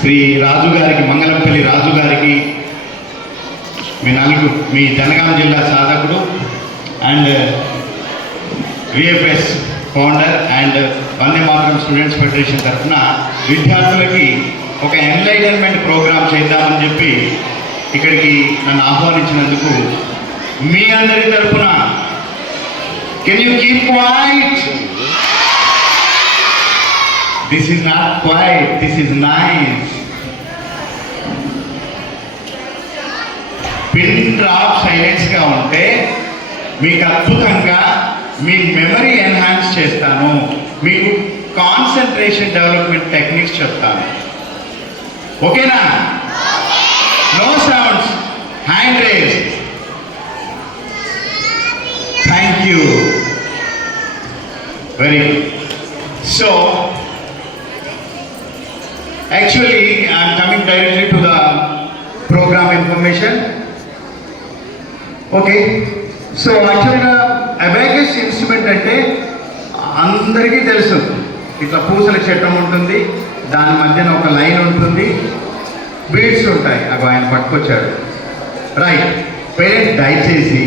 శ్రీ రాజు గారికి మంగళంపల్లి రాజు గారికి మీ నలుగురు మీ జనగాం జిల్లా సాధకుడు and VFS founder and Vande Mataram students federation తరఫున విద్యార్థులకి ఒక ఎన్లైటన్మెంట్ ప్రోగ్రామ్ చేద్దామని చెప్పి ఇక్కడికి నన్ను ఆహ్వానించినందుకు మీ అందరి తరఫున can you keep quiet this is not quiet this is nice pin drop సైలెన్స్గా ఉంటే మీకు అద్భుతంగా మీ మెమరీ ఎన్హాన్స్ చేస్తాను. మీకు కాన్సన్ట్రేషన్ డెవలప్మెంట్ టెక్నిక్స్ చెప్తాను. ఓకేనా no? Sounds hand raise thank you very good so actually I'm coming directly to the program information okay so యాక్చువల్గా abacus instrument అంటే అందరికీ తెలుసు. ఇట్లా పూసల చట్టం ఉంటుంది. దాని మధ్యన ఒక లైన్ ఉంటుంది. బీడ్స్ ఉంటాయి. అవి ఆయన పట్టుకొచ్చాడు. రైట్ పేరెంట్ దయచేసి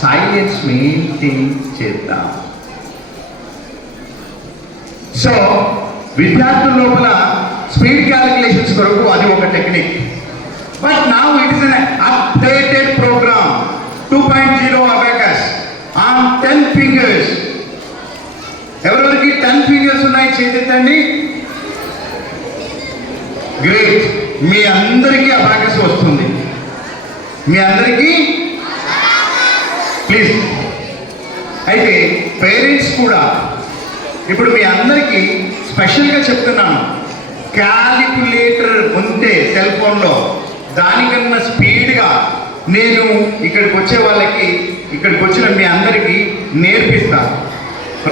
సైలెన్స్ మెయింటైన్ చేద్దాం. సో విద్యార్థుల లోపల స్పీడ్ క్యాలిక్యులేషన్స్ కొరకు అది ఒక టెక్నిక్ బట్ నా it is an updated program two point zero abacus on ten fingers ఎవరెవరికి టెన్ ఫింగర్స్ ఉన్నాయి చేతిద్దండి గ్రేట్ మీ అందరికీ అబాకస్ వస్తుంది. మీ అందరికీ? ప్లీజ్ అయితే పేరెంట్స్ కూడా ఇప్పుడు మీ అందరికీ స్పెషల్గా చెప్తున్నాను. క్యాలిక్యులేటర్ ఉంటే సెల్ ఫోన్లో దానికన్నా స్పీడ్గా నేను ఇక్కడికి వచ్చే వాళ్ళకి ఇక్కడికి వచ్చిన మీ అందరికీ నేర్పిస్తాను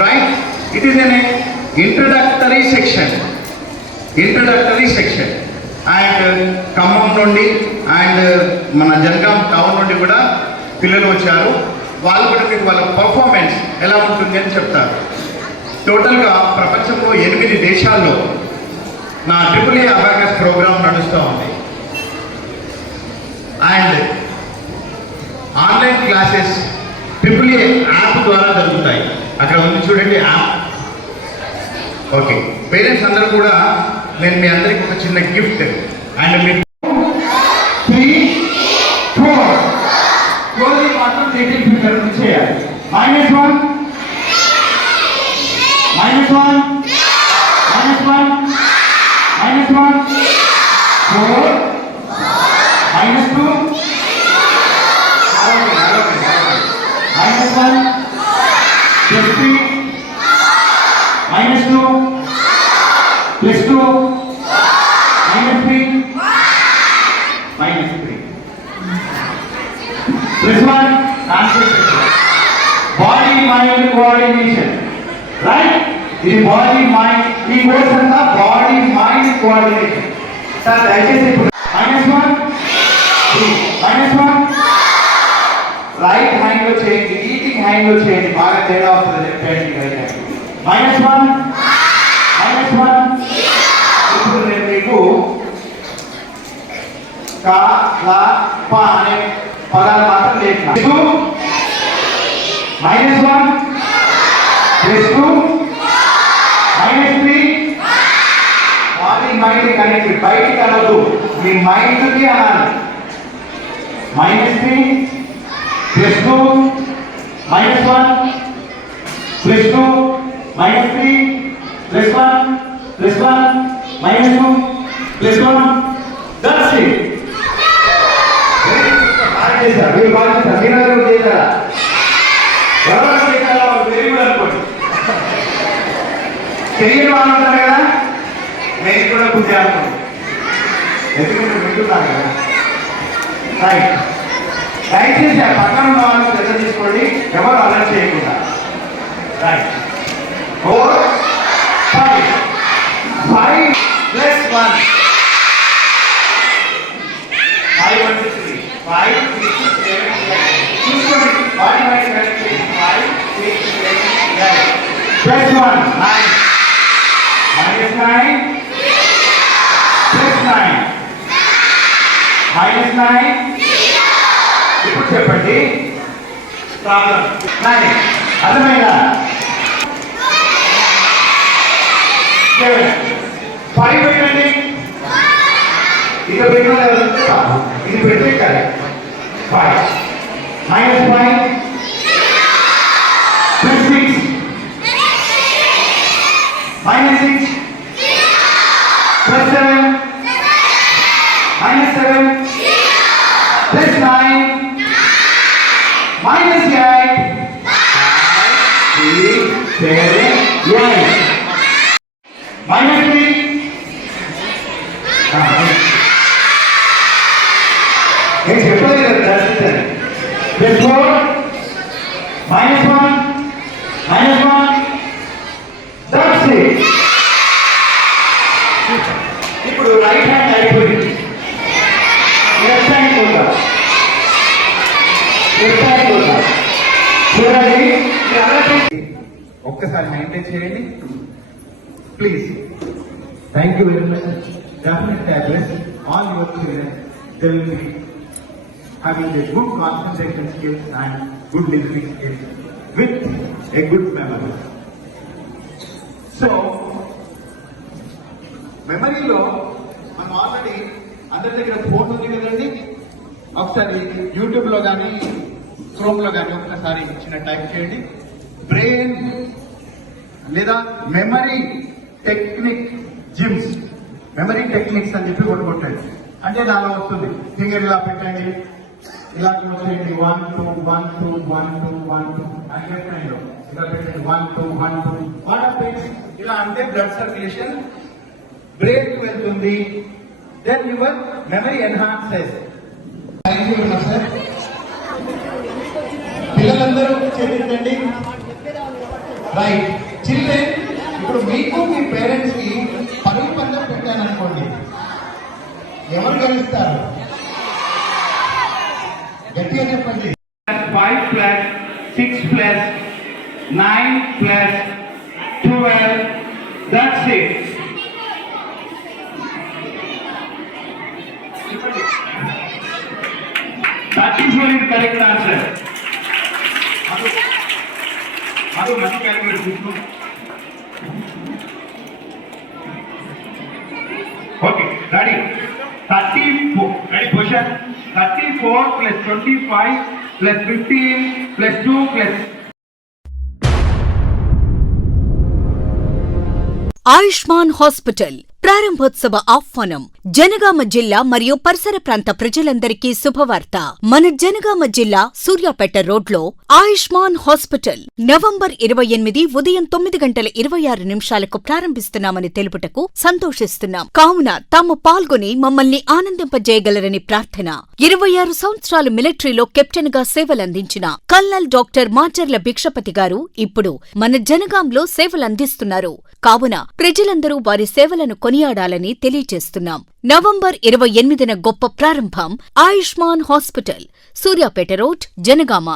right it is an introductory section introductory section and Khammam నుండి అండ్ uh, మన జనగాం టౌన్ నుండి కూడా పిల్లలు వచ్చారు. వాళ్ళు కూడా మీకు వాళ్ళ పర్ఫార్మెన్స్ ఎలా ఉంటుంది అని చెప్తారు. టోటల్గా ప్రపంచంలో ఎనిమిది దేశాల్లో నా ట్రిపుల్ ఏ అవేర్నెస్ ప్రోగ్రామ్ నడుస్తూ ఉంది. And online classes triple A app ద్వారా జరుగుతాయి. అక్కడ ఉంది చూడండి యాప్ ఓకే పేరెంట్స్ అందరూ కూడా నేను మీ అందరికి ఒక చిన్న గిఫ్ట్. అండ్ మీ త్రీ ఫోర్ క్లోజింగ్ మాత్రం లిటిల్ ఫింగర్ చేయాలి minus one minus one minus one minus one four minus two minus one plus three minus two plus two minus three minus three plus one body mind coordination right ఇది body mind ఈ course అంతా body mind coordination sir దయచేసి minus one minus one right హ్యాండ్లో చేయండి eating హ్యాండ్లో చేయండి బాగా తేడా వస్తుంది చెప్పండి right hand minus one minus one ఇప్పుడు నేను మీకు కా లా పా అనే పదాలు మాత్రం లేదు minus one plus two minus three body mind connected బయటికి అనొద్దు మీ మైండ్కి అనాలి. Minus three plus two minus one plus two minus three plus one plus one minus two plus one that's it బాగా చేశారు మీరు బాగా చేశారు మీరు అందరూ చేశారా ఎవరు చేశారా వాళ్ళు వెరీ గుడ్ అనుకోండి తెలియని వాళ్ళు ఉంటారు కదా? నేను కూడా పూజ అనుకోండి ఎందుకంటే వింటున్నాను కదా? రైట్ దయచేసి ఆ పక్కన ఉన్న వాళ్ళని శ్రద్ధ తీసుకోండి. ఎవరు అలర్ట్ చేయకుండా. Right nine? Six nine. Minus nine? ఇప్పుడు చెప్పండి ప్రాబ్లం నైన్ అర్థమైందా? ఫైవ్ పెట్టండి. ఇది పెట్టడం ఇది పెడితే five minus five seven eight నేను చెప్పలేదు కదా దర్శించండి plus four minus one minus one that's ఇప్పుడు రైట్ హ్యాండ్ అయిపోయింది. లెఫ్ట్ హ్యాండ్ లెఫ్ట్ హ్యాండ్ చూడండి. ఒక్కసారి మెయింటైన్ చేయండి. Please thank you very much definite tablets all your children they will be having a good concentration skills and good listening skills with a good memory. మెమరీలో మనం already అందరి దగ్గర phone ఉంది కదండి? ఒకసారి యూట్యూబ్లో కానీ క్రోమ్లో కానీ ఒకసారి చిన్న టైప్ చేయండి. బ్రెయిన్ లేదా memory technique gyms memory techniques అని చెప్పి ఒకటి అంటే నాలో వస్తుంది. ఫింగర్ ఇలా పెట్టండి. ఇలా వచ్చేయండి one two one two one two one two అని చెప్పండి ఇలా పెట్టండి. One two one two what of ఇలా అంటే బ్లడ్ సర్క్యులేషన్ బ్రెయిన్కు వెళ్తుంది దెన్ యువర్ మెమరీ ఎన్హాన్సెస్ పిల్లలందరూ చేతించండి రైట్ చిల్డ్రన్ ఇప్పుడు మీకు మీ పేరెంట్స్ కి పరుగు పందెం పెట్టాను అనుకోండి ఎవరు గెలుస్తారు గట్టిగా చెప్పండి five plus six plus nine plus twelve that's it thirty four is correct answer ಅದು ಮನೆ ಕ್ಯಾಲ್ಕುಲೇಟ್ ಬಿಟ್ಟು Ready? 34. Ready position? 34 plus 25 plus 15 plus 2 plus Aishman Hospital ప్రారంభోత్సవ ఆహ్వానం జనగామ జిల్లా మరియు పరిసర ప్రాంత ప్రజలందరికీ శుభవార్త. మన జనగామ జిల్లా సూర్యాపేట రోడ్లో ఆయుష్మాన్ హాస్పిటల్ నవంబర్ ఇరవై ఎనిమిది ఉదయం తొమ్మిది గంటల ఇరవై ఆరు నిమిషాలకు ప్రారంభిస్తున్నామని తెలుపుటకు సంతోషిస్తున్నాం. కావున తాము పాల్గొని మమ్మల్ని ఆనందింపజేయగలరని ప్రార్థన. ఇరవై ఆరు సంవత్సరాలు మిలిటరీలో కెప్టెన్గా సేవలందించిన కల్నల్ డాక్టర్ మాచర్ల భిక్షపతి గారు ఇప్పుడు మన జనగాంలో సేవలందిస్తున్నారు. కావున ప్రజలందరూ వారి సేవలను కొని కొనియాడాలని తెలియజేస్తున్నాం నవంబర్ ఇరవై ఎనిమిదిన గొప్ప ప్రారంభం ఆయుష్మాన్ హాస్పిటల్ సూర్యాపేట రోడ్ జనగామ.